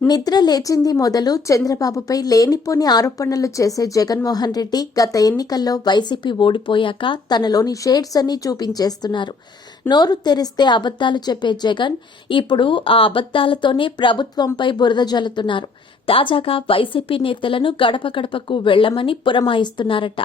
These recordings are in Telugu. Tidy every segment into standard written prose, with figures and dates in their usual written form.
నిద్ర లేచింది మొదలు చంద్రబాబుపై లేనిపోని ఆరోపణలు చేసే జగన్మోహన్ రెడ్డి గత ఎన్నికల్లో వైసీపీ ఓడిపోయాక తనలోని షేడ్స్ అన్ని చూపించేస్తున్నారు. నోరు తెరిస్తే అబద్దాలు చెప్పే జగన్ ఇప్పుడు ఆ అబద్దాలతోనే ప్రభుత్వంపై బురద జల్లుతున్నారు. తాజాగా వైసీపీ నేతలను గడప గడపకు వెళ్లమని పురమాయిస్తున్నారట.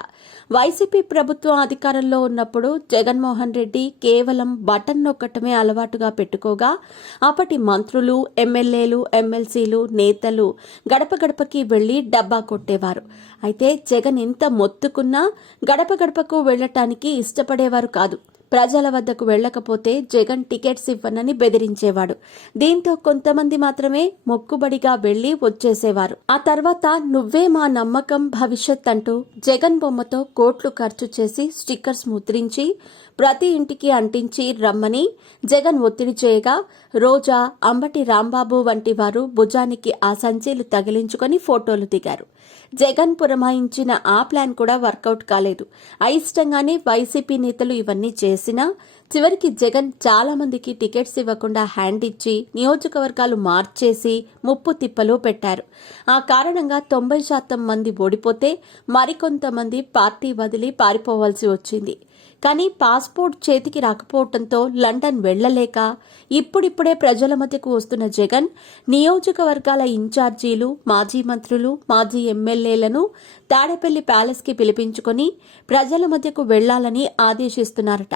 వైసీపీ ప్రభుత్వం అధికారంలో ఉన్నప్పుడు జగన్మోహన్ రెడ్డి కేవలం బటన్ నొక్కటమే అలవాటుగా పెట్టుకోగా అప్పటి మంత్రులు, ఎమ్మెల్యేలు, ఎమ్మెల్సీలు, నేతలు గడప గడపకి వెళ్లి డబ్బా కొట్టేవారు. అయితే జగన్ ఎంత మొత్తుకున్నా గడప గడపకు వెళ్లటానికి ఇష్టపడేవారు కాదు. ప్రజల వద్దకు వెళ్లకపోతే జగన్ టికెట్స్ ఇవ్వనని బెదిరించేవాడు. దీంతో కొంతమంది మాత్రమే మొక్కుబడిగా వెళ్లి వచ్చేసేవారు. ఆ తర్వాత నువ్వే మా నమ్మకం భవిష్యత్ అంటూ జగన్ బొమ్మతో కోట్లు ఖర్చు చేసి స్టిక్కర్స్ ముద్రించి ప్రతి ఇంటికి అంటించి రమ్మని జగన్ ఒత్తిడి చేయగా రోజా, అంబటి రాంబాబు వంటి వారు భుజానికి ఆ సంచీలు తగిలించుకొని ఫోటోలు దిగారు. జగన్ పురమాయించిన ఆ ప్లాన్ కూడా వర్కౌట్ కాలేదు. అయిష్టంగానే వైసీపీ నేతలు ఇవన్నీ చేసినా చివరికి జగన్ చాలా మందికి టికెట్స్ ఇవ్వకుండా హ్యాండ్ ఇచ్చి నియోజకవర్గాలు మార్చేసి ముప్పు తిప్పలు పెట్టారు. ఆ కారణంగా 90% మంది ఓడిపోతే మరికొంతమంది పార్టీ వదిలి పారిపోవాల్సి వచ్చింది. కానీ పాస్పోర్ట్ చేతికి రాకపోవడంతో లండన్ వెళ్లలేక ఇప్పుడిప్పుడే ప్రజల మధ్యకు వస్తున్న జగన్ నియోజకవర్గాల ఇన్ఛార్జీలు, మాజీ మంత్రులు, మాజీ ఎమ్మెల్యేలను తాడేపల్లి ప్యాలెస్కి పిలిపించుకొని ప్రజల మధ్యకు వెళ్లాలని ఆదేశిస్తున్నారట.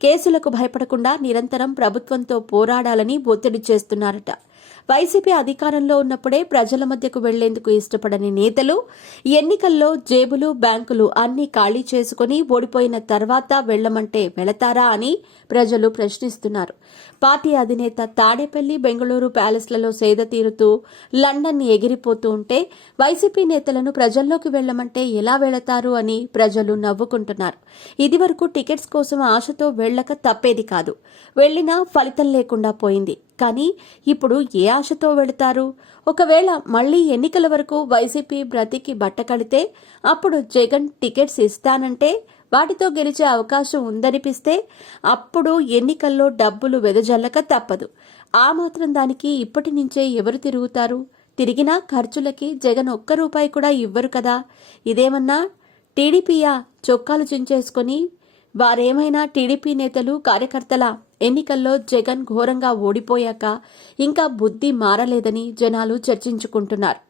కేసులకు భయపడకుండా నిరంతరం ప్రభుత్వంతో పోరాడాలని ఒత్తిడి చేస్తున్నారట. వైసీపీ అధికారంలో ఉన్నప్పుడే ప్రజల మధ్యకు వెళ్లేందుకు ఇష్టపడని నేతలు ఎన్నికల్లో జేబులు, బ్యాంకులు అన్నీ ఖాళీ చేసుకుని ఓడిపోయిన తర్వాత వెళ్లమంటే వెళతారా అని ప్రజలు ప్రశ్నిస్తున్నారు. పార్టీ అధినేత తాడేపల్లి, బెంగళూరు ప్యాలెస్లలో సేద తీరుతూ లండన్ ఎగిరిపోతూ ఉంటే వైసీపీ నేతలను ప్రజల్లోకి వెళ్లమంటే ఎలా వెళతారు అని ప్రజలు నవ్వుకుంటున్నారు. ఇదివరకు టికెట్స్ కోసం ఆశతో వెళ్లక తప్పేది కాదు. వెళ్లినా ఫలితం లేకుండా పోయింది. కానీ ఇప్పుడు ఏ ఆశతో వెళతారు? ఒకవేళ మళ్లీ ఎన్నికల వరకు వైసీపీ బ్రతికి బట్టకడితే అప్పుడు జగన్ టికెట్స్ ఇస్తానంటే వాటితో గెలిచే అవకాశం ఉందనిపిస్తే అప్పుడు ఎన్నికల్లో డబ్బులు వెదజల్లక తప్పదు. ఆ మాత్రం దానికి ఇప్పటి నుంచే ఎవరు తిరుగుతారు? తిరిగినా ఖర్చులకి జగన్ ఒక్క రూపాయి కూడా ఇవ్వరు కదా. ఇదేమన్నా టీడీపీయా? చొక్కాలు చించేసుకుని వారేమైనా టీడీపీ నేతలు, కార్యకర్తల? ఎన్నికల్లో జగన్ ఘోరంగా ఓడిపోయాక ఇంకా బుద్ధి మారలేదని జనాలు చర్చించుకుంటున్నారు.